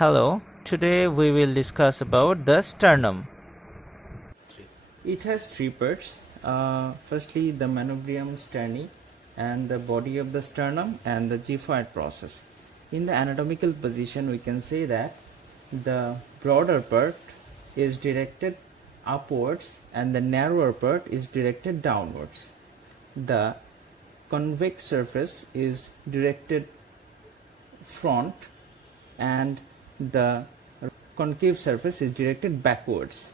Hello, today we will discuss about the sternum. It has three parts. Firstly, the manubrium sterni and the body of the sternum and the xiphoid process. In the anatomical position, we can say that the broader part is directed upwards and the narrower part is directed downwards. The convex surface is directed front and the concave surface is directed backwards,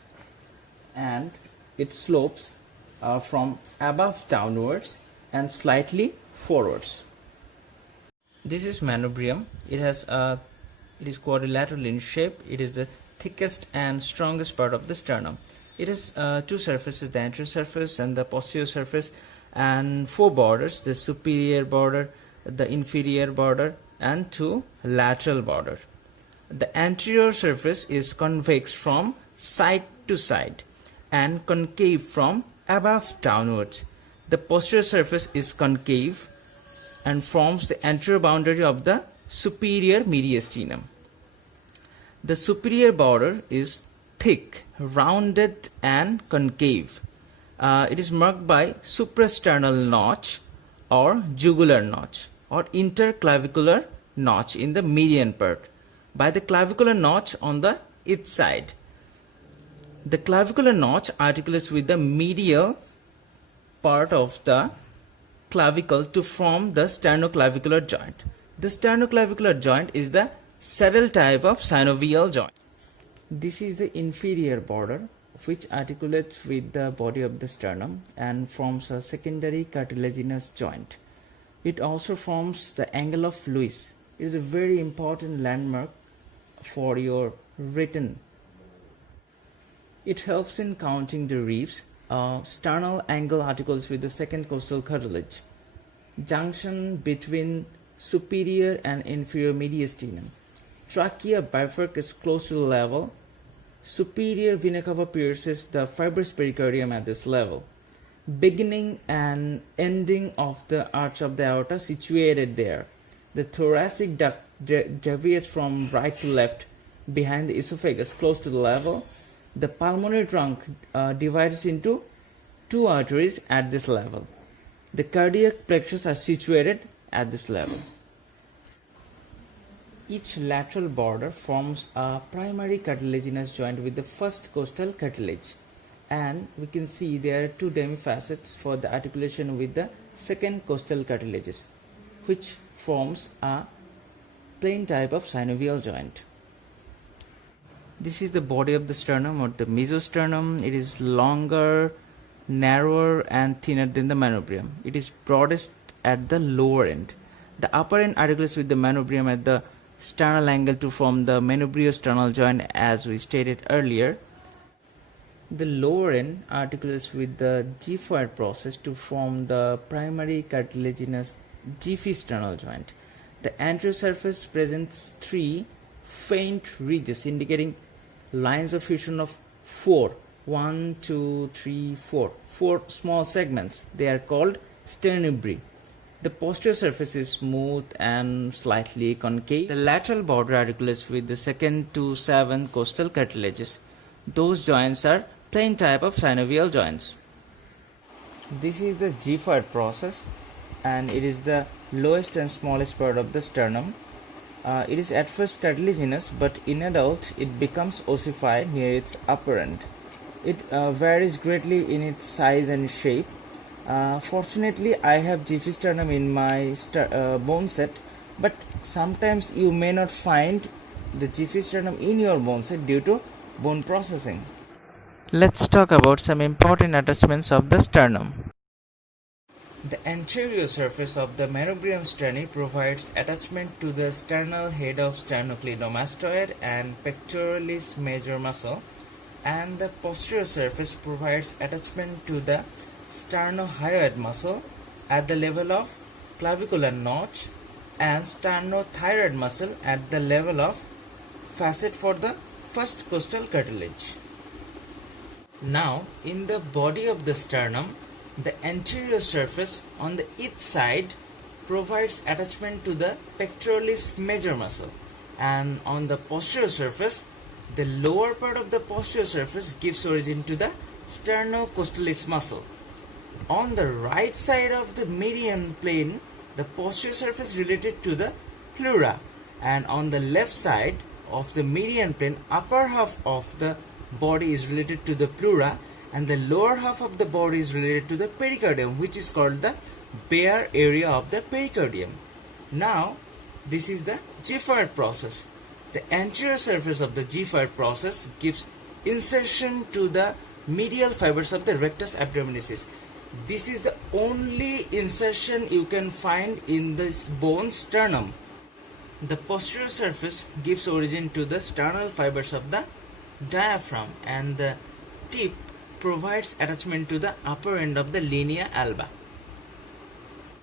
and it slopes from above downwards and slightly forwards. This is manubrium. It is quadrilateral in shape. It is the thickest and strongest part of the sternum. It has two surfaces, the anterior surface and the posterior surface, and four borders: the superior border, the inferior border, and two lateral border. The anterior surface is convex from side to side and concave from above downwards. The posterior surface is concave and forms the anterior boundary of the superior mediastinum. The superior border is thick, rounded, and concave. It is marked by suprasternal notch or jugular notch or interclavicular notch in the median part, by the clavicular notch on the each side. The clavicular notch articulates with the medial part of the clavicle to form the sternoclavicular joint. The sternoclavicular joint is the saddle type of synovial joint. This is the inferior border, which articulates with the body of the sternum and forms a secondary cartilaginous joint. It also forms the angle of Lewis. It is a very important landmark for your written. It helps in counting the ribs. Sternal angle articulates with the second costal cartilage. Junction between superior and inferior mediastinum. Trachea bifurcates close to the level. Superior vena cava pierces the fibrous pericardium at this level. Beginning and ending of the arch of the aorta situated there. The thoracic duct deviates from right to left behind the esophagus close to the level. The pulmonary trunk divides into two arteries at this level. The cardiac plexus are situated at this level. Each lateral border forms a primary cartilaginous joint with the first costal cartilage, and we can see there are two demifacets for the articulation with the second costal cartilages, which forms a plain type of synovial joint. This is the body of the sternum or the mesosternum. It is longer, narrower, and thinner than the manubrium. It is broadest at the lower end. The upper end articulates with the manubrium at the sternal angle to form the manubriosternal joint, as we stated earlier. The lower end articulates with the xiphoid process to form the primary cartilaginous xiphisternal joint. The anterior surface presents three faint ridges indicating lines of fusion of four small segments. They are called sternibri. The posterior surface is smooth and slightly concave. The lateral border articulates with the second to 7 costal cartilages. Those joints are plain type of synovial joints. This is the xiphoid process, and it is the lowest and smallest part of the sternum. It is at first cartilaginous, but in adult it becomes ossified near its upper end. It varies greatly in its size and shape. Fortunately, I have xiphisternum in my bone set, but sometimes you may not find the xiphisternum in your bone set due to bone processing. Let's talk about some important attachments of the sternum. The anterior surface of the manubrium sterni provides attachment to the sternal head of sternocleidomastoid and pectoralis major muscle, and the posterior surface provides attachment to the sternohyoid muscle at the level of clavicular notch and sternothyroid muscle at the level of facet for the first costal cartilage. Now, in the body of the sternum, the anterior surface on the each side provides attachment to the pectoralis major muscle, and on the posterior surface, the lower part of the posterior surface gives origin to the sternocostalis muscle. On the right side of the median plane, the posterior surface related to the pleura, and on the left side of the median plane, upper half of the body is related to the pleura, and the lower half of the body is related to the pericardium, which is called the bare area of the pericardium. Now, this is the Giffard process. The anterior surface of the Giffard process gives insertion to the medial fibers of the rectus abdominis. This is the only insertion you can find in this bone sternum. The posterior surface gives origin to the sternal fibers of the diaphragm, and the tip provides attachment to the upper end of the linea alba.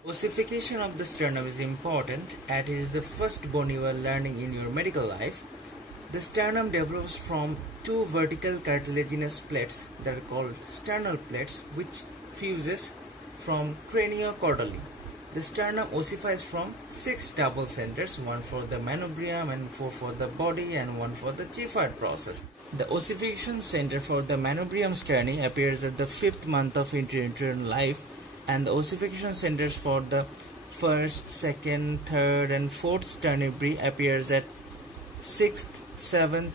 Ossification of the sternum is important, as it is the first bone you are learning in your medical life. The sternum develops from two vertical cartilaginous plates that are called sternal plates, which fuses from craniocaudally. The sternum ossifies from 6 double centers, one for the manubrium and 4 for the body and 1 for the Giffard process. The ossification center for the manubrium sterni appears at the 5th month of intrauterine life, and the ossification centers for the 1st, 2nd, 3rd and 4th sternibri appears at 6th, 7th,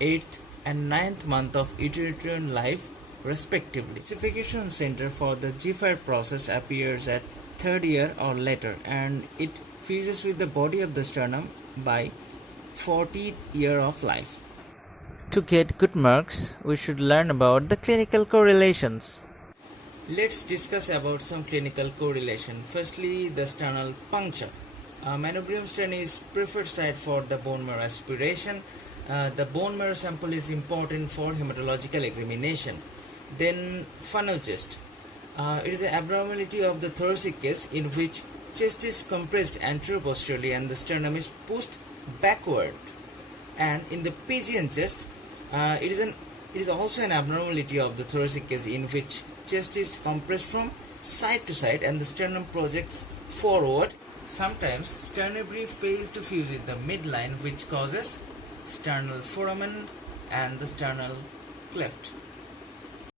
8th and 9th month of intrauterine life respectively. Ossification center for the Giffard process appears at 3rd year or later, and it fuses with the body of the sternum by 40th year of life. To get good marks, we should learn about the clinical correlations. Let's discuss about some clinical correlation. Firstly, the sternal puncture. Manubrium sterni is preferred site for the bone marrow aspiration. The bone marrow sample is important for hematological examination. Then funnel chest. It is an abnormality of the thoracic case in which chest is compressed anteroposteriorly and the sternum is pushed backward. And in the pigeon chest, it is also an abnormality of the thoracic case in which chest is compressed from side to side and the sternum projects forward. Sometimes sternibri fail to fuse with the midline, which causes sternal foramen and the sternal cleft.